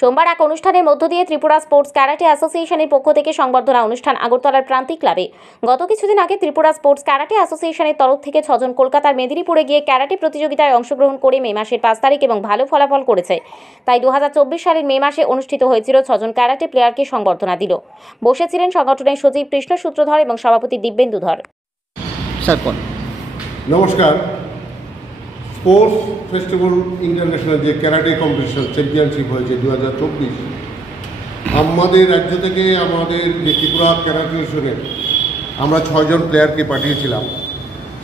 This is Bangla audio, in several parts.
সোমবার এক অনুষ্ঠানের মধ্য দিয়ে ত্রিপুরা স্পোর্টস ক্যারাটে অ্যাসোসিয়েশনের পক্ষ থেকে সংবর্ধনা অনুষ্ঠান আগরতলার প্রান্তিক ক্লাবে। গত কিছুদিন আগে ত্রিপুরা স্পোর্টস ক্যারাটে অ্যাসোসিয়েশনের তরফ থেকে 6 জন কলকাতার মেদিনীপুরে গিয়ে ক্যারাটে প্রতিযোগিতায় অংশগ্রহণ করে মে মাসের 5 তারিখ এবং ভালো ফলাফল করেছে। তাই 2024 সালের মে মাসে অনুষ্ঠিত হয়েছিল 6 জন ক্যারাটে প্লেয়ারকে সংবর্ধনা দিল। বসেছিলেন সংগঠনের সচিব কৃষ্ণ সূত্রধর এবং সভাপতি দিব্যেন্দুধর। নমস্কার। স্পোর্টস ফেস্টিভ্যাল ইন্টারন্যাশনাল যে ক্যারাটে কম্পিটিশন চ্যাম্পিয়নশিপ হয়েছে 2024, আমাদের রাজ্য থেকে আমাদের যে ত্রিপুরা ক্যারাটে অ্যাসোসিয়েশনের আমরা 6 জন প্লেয়ারকে পাঠিয়েছিলাম।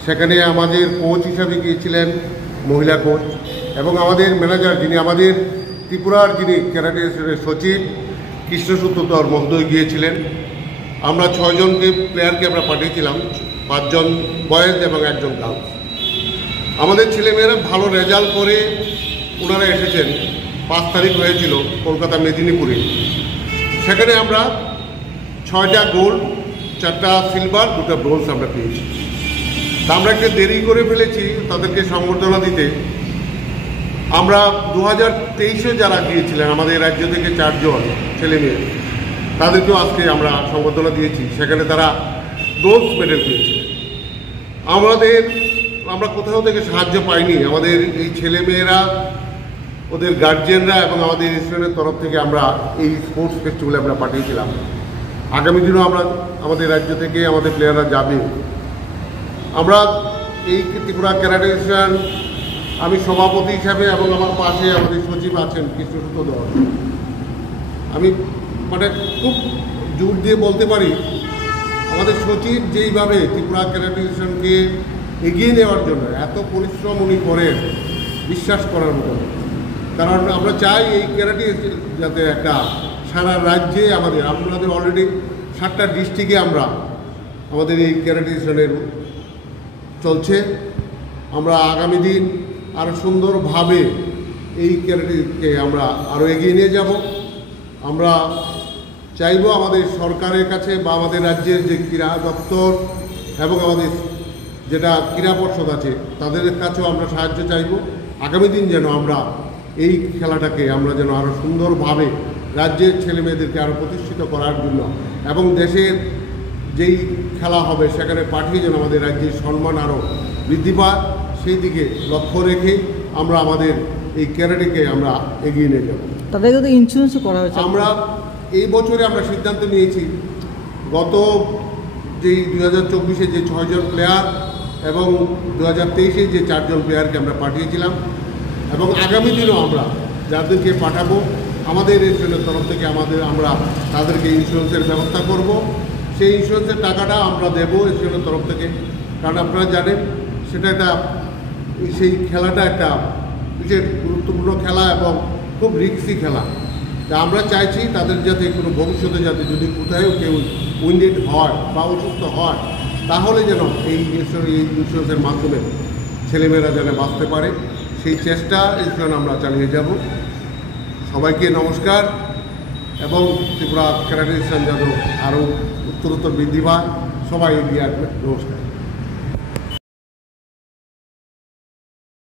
সেখানে আমাদের কোচ হিসাবে গিয়েছিলেন মহিলা কোচ এবং আমাদের ম্যানেজার যিনি আমাদের ত্রিপুরার যিনি ক্যারাটে অ্যাসোসিয়েশনের সচিব কৃষ্ণ সূত্রধর মহোদয় গিয়েছিলেন। আমরা 6 জনকে প্লেয়ারকে আমরা পাঠিয়েছিলাম, 5 জন বয়েজ এবং 1 জন গার্লস। আমাদের ছেলেমেয়েরা ভালো রেজাল্ট করে ওনারা এসেছেন। 5 তারিখ হয়েছিল কলকাতা মেদিনীপুরে। সেখানে আমরা 6টা গোল্ড, 4টা সিলভার, 2টা ব্রোঞ্জ আমরা পেয়েছি। তা আমরা একটু দেরি করে ফেলেছি তাদেরকে সংবর্ধনা দিতে। আমরা 2023-এ যারা গিয়েছিলেন আমাদের রাজ্য থেকে 4 জন ছেলেমেয়ে, তাদেরকেও আজকে আমরা সংবর্ধনা দিয়েছি। সেখানে তারা ব্রোঞ্জ মেডেল পেয়েছিলেন। আমরা কোথাও থেকে সাহায্য পাইনি। আমাদের এই ছেলেমেয়েরা, ওদের গার্জিয়ানরা এবং আমাদের ইনস্টিটিউটের তরফ থেকে আমরা এই স্পোর্টস ফেস্টিভ্যালে আমরা পাঠিয়েছিলাম। আগামী দিনেও আমরা আমাদের রাজ্য থেকে আমাদের প্লেয়াররা যাবে। আমরা এই ত্রিপুরা ক্যারাটে অ্যাসোসিয়েশন, আমি সভাপতি হিসাবে এবং আমার পাশে আমাদের সচিব আছেন কৃষ্ণ সূত্রধর। আমি খুব জোর দিয়ে বলতে পারি, আমাদের সচিব যেইভাবে ত্রিপুরা ক্যারাটে অ্যাসোসিয়েশনকে এগিয়ে নেওয়ার জন্য এত পরিশ্রম উনি করেন, বিশ্বাস করার মতো। কারণ আমরা চাই এই ক্যারাটে যাতে একটা সারা রাজ্যে আমাদের অলরেডি 7টা ডিস্ট্রিক্টে আমাদের এই ক্যারাটে অ্যাসোসিয়েশনের চলছে। আমরা আগামী দিন আরও সুন্দরভাবে এই ক্যারাটেকে আমরা আরও এগিয়ে নিয়ে যাব। আমরা চাইব আমাদের সরকারের কাছে বা আমাদের রাজ্যের যে ক্রীড়া দপ্তর এবং আমাদের যেটা ক্রীড়া পর্ষদ আছে তাদের কাছেও আমরা সাহায্য চাইব। আগামী দিন যেন আমরা এই খেলাটাকে আমরা যেন আরও সুন্দরভাবে রাজ্যের ছেলেমেয়েদেরকে আরও প্রতিষ্ঠিত করার জন্য এবং দেশের যেই খেলা হবে সেখানে পাঠিয়ে যেন আমাদের রাজ্যের সম্মান আরও বৃদ্ধি পায়, সেই দিকে লক্ষ্য রেখে আমরা আমাদের এই ক্যারাটেকে আমরা এগিয়ে নিয়ে যাব। তাদের কিন্তু ইন্স্যুরেন্সও করা হয়েছে। আমরা এই বছরে আমরা সিদ্ধান্ত নিয়েছি, গত যেই 2024-এ যে 6 জন প্লেয়ার এবং 2023-এ যে 4 জন প্লেয়ারকে আমরা পাঠিয়েছিলাম এবং আগামী দিনেও আমরা যাদেরকে পাঠাবো আমাদের ইনস্টিটিউটের তরফ থেকে আমরা তাদেরকে ইন্স্যুরেন্সের ব্যবস্থা করব। সেই ইন্স্যুরেন্সের টাকাটা আমরা দেবো ইনস্টিটিউটের তরফ থেকে। কারণ আপনারা জানেন সেই খেলাটা একটা বিশেষ গুরুত্বপূর্ণ খেলা এবং খুব রিস্কি খেলা। তা আমরা চাইছি তাদের যাতে কোনো ভবিষ্যতে যাতে যদি কোথাও কেউ উইন্ডেড হয় বা অসুস্থ হয়, তাহলে যেন এই ইন্স্যুরেন্সের মাধ্যমে ছেলেমেয়েরা যেন বাঁচতে পারে, সেই চেষ্টা ইনস্যুরেন্স আমরা চালিয়ে যাব। সবাইকে নমস্কার এবং ত্রিপুরা ক্যারাটে অ্যাসোসিয়েশন যেন আরও উত্তরোত্তর বৃদ্ধি পায়, সবাই এগিয়ে আসবে। নমস্কার।